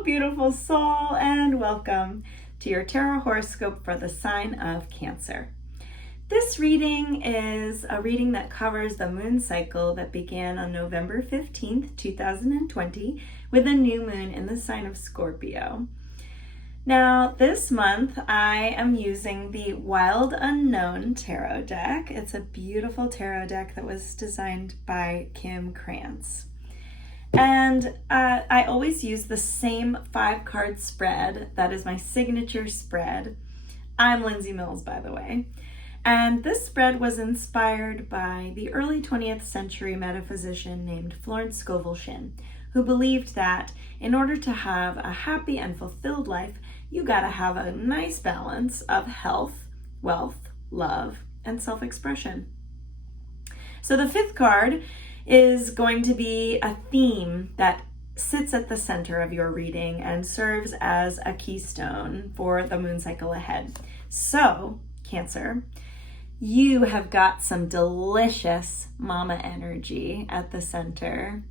Hello, beautiful soul, and welcome to your tarot horoscope for the sign of Cancer. This reading is a reading that covers the moon cycle that began on November 15th, 2020, with a new moon in the sign of Scorpio. Now, this month I am using the Wild Unknown tarot deck. It's a beautiful tarot deck that was designed by Kim Krantz. And I always use the same 5-card spread. That is my signature spread. I'm Lindsey Mills, by the way. And this spread was inspired by the early 20th century metaphysician named Florence Scovel Shinn, who believed that in order to have a happy and fulfilled life, you gotta have a nice balance of health, wealth, love, and self-expression. So the 5th card is going to be a theme that sits at the center of your reading and serves as a keystone for the moon cycle ahead. So, Cancer, you have got some delicious mama energy at the center.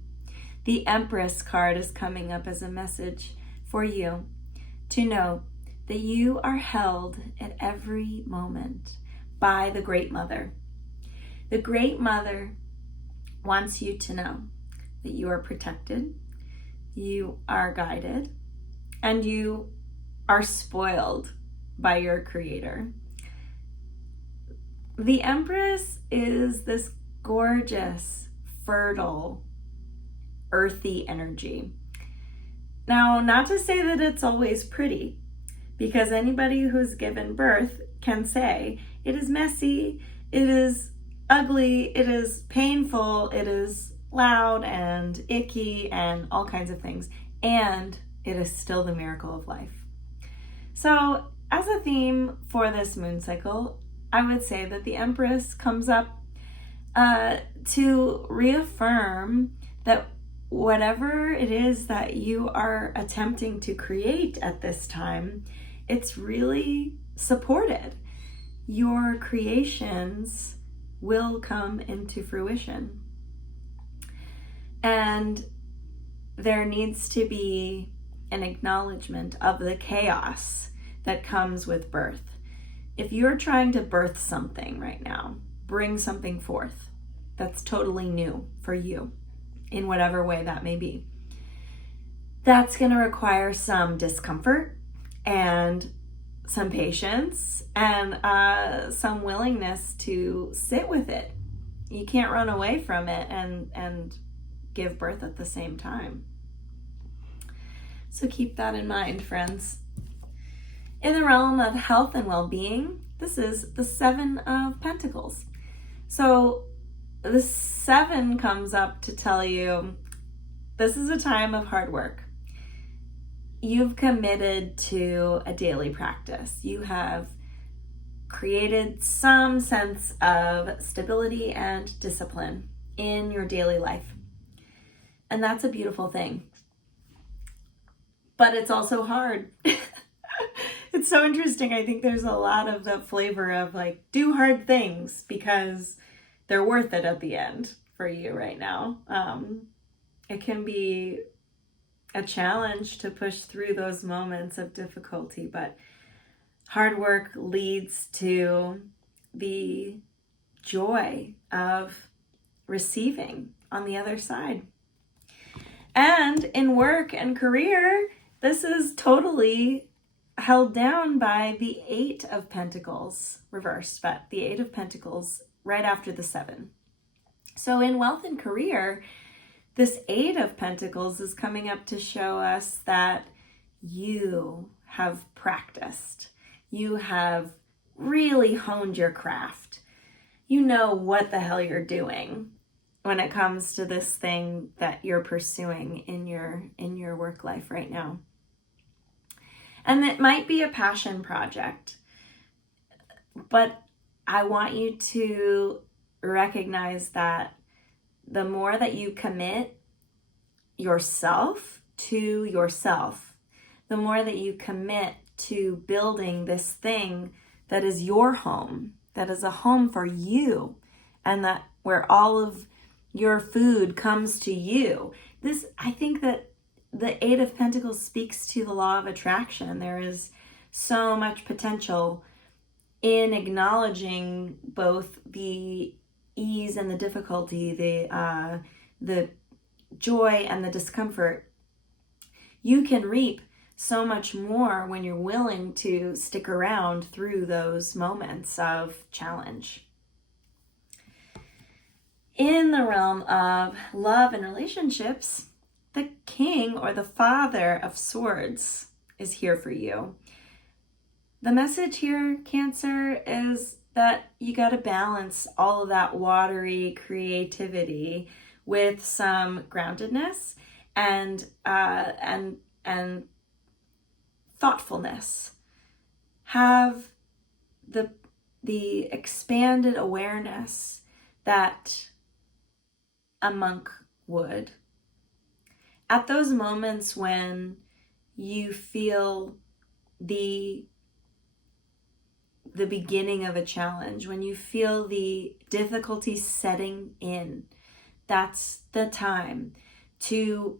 The Empress card is coming up as a message for you to know that you are held at every moment by the Great Mother. The Great Mother wants you to know that you are protected, you are guided, and you are spoiled by your Creator. The Empress is this gorgeous, fertile, earthy energy. Now, not to say that it's always pretty, because anybody who's given birth can say it is messy, it is ugly, it is painful, it is loud and icky and all kinds of things, and it is still the miracle of life. So as a theme for this moon cycle, I would say that the Empress comes up to reaffirm that whatever it is that you are attempting to create at this time, it's really supported. Your creations will come into fruition. And there needs to be an acknowledgement of the chaos that comes with birth. If you're trying to birth something right now, bring something forth that's totally new for you in whatever way that may be, that's going to require some discomfort and some patience and some willingness to sit with it. You can't run away from it and give birth at the same time. So keep that in mind, friends. In the realm of health and well-being, this is the 7 of Pentacles. So the 7 comes up to tell you this is a time of hard work. You've committed to a daily practice. You have created some sense of stability and discipline in your daily life. And that's a beautiful thing. But it's also hard. It's so interesting. I think there's a lot of the flavor of like, do hard things because they're worth it at the end for you right now. It can be a challenge to push through those moments of difficulty, but hard work leads to the joy of receiving on the other side. And in work and career, this is totally held down by the 8 of Pentacles reversed, but the 8 of Pentacles right after the 7. So in wealth and career, this 8 of Pentacles is coming up to show us that you have practiced. You have really honed your craft. You know what the hell you're doing when it comes to this thing that you're pursuing in your work life right now. And it might be a passion project, but I want you to recognize that the more that you commit yourself to yourself, the more that you commit to building this thing that is your home, that is a home for you, and that where all of your food comes to you. I think that the Eight of Pentacles speaks to the law of attraction. There is so much potential in acknowledging both the ease and the difficulty, the joy and the discomfort. You can reap so much more when you're willing to stick around through those moments of challenge. In the realm of love and relationships, the King or the Father of Swords is here for you. The message here, Cancer, is that you got to balance all of that watery creativity with some groundedness and thoughtfulness. Have the expanded awareness that a monk would. At those moments when you feel the beginning of a challenge, when you feel the difficulty setting in, that's the time to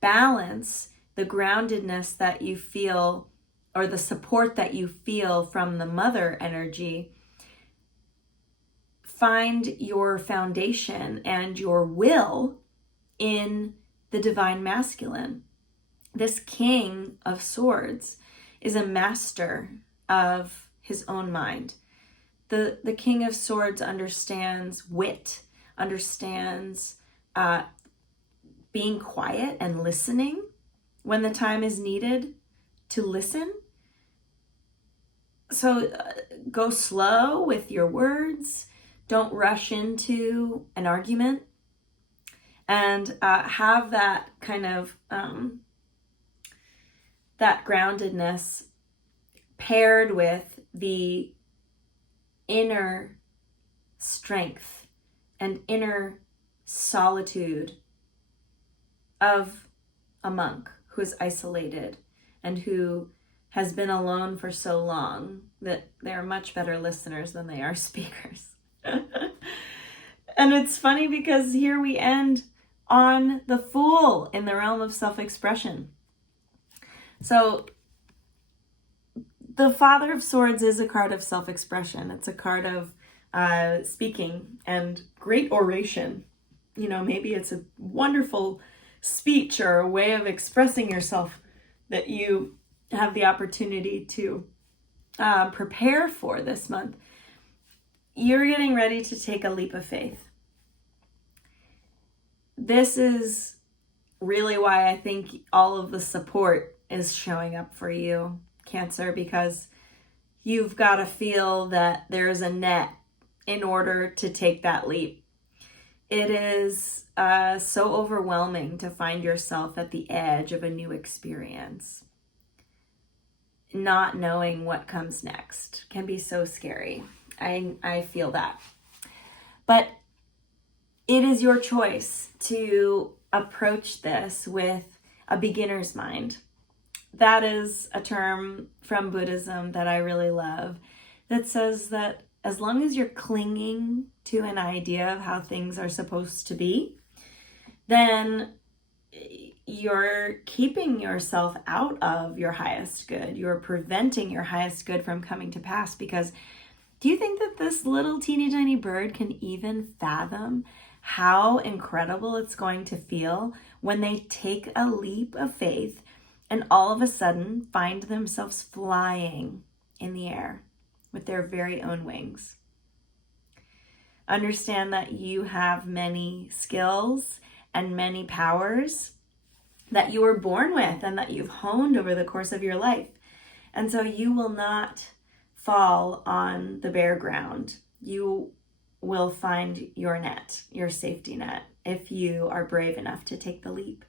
balance the groundedness that you feel, or the support that you feel from the mother energy. Find your foundation and your will in the divine masculine. This King of Swords is a master of his own mind. The King of Swords understands wit, understands being quiet and listening when the time is needed to listen. So go slow with your words. Don't rush into an argument. And have that kind of, that groundedness paired with the inner strength and inner solitude of a monk who is isolated and who has been alone for so long that they're much better listeners than they are speakers. And it's funny because here we end on the Fool in the realm of self-expression. So the Father of Swords is a card of self-expression. It's a card of speaking and great oration. You know, maybe it's a wonderful speech or a way of expressing yourself that you have the opportunity to prepare for this month. You're getting ready to take a leap of faith. This is really why I think all of the support is showing up for you, Cancer, because you've got to feel that there's a net in order to take that leap. It is so overwhelming to find yourself at the edge of a new experience. Not knowing what comes next can be so scary. I feel that. But it is your choice to approach this with a beginner's mind. That is a term from Buddhism that I really love that says that as long as you're clinging to an idea of how things are supposed to be, then you're keeping yourself out of your highest good. You're preventing your highest good from coming to pass, because do you think that this little teeny tiny bird can even fathom how incredible it's going to feel when they take a leap of faith and all of a sudden find themselves flying in the air with their very own wings? Understand that you have many skills and many powers that you were born with and that you've honed over the course of your life. And so you will not fall on the bare ground. You will find your net, your safety net, if you are brave enough to take the leap.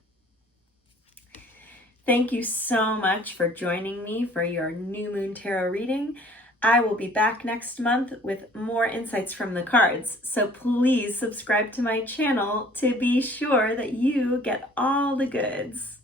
Thank you so much for joining me for your New Moon Tarot reading. I will be back next month with more insights from the cards, so please subscribe to my channel to be sure that you get all the goods.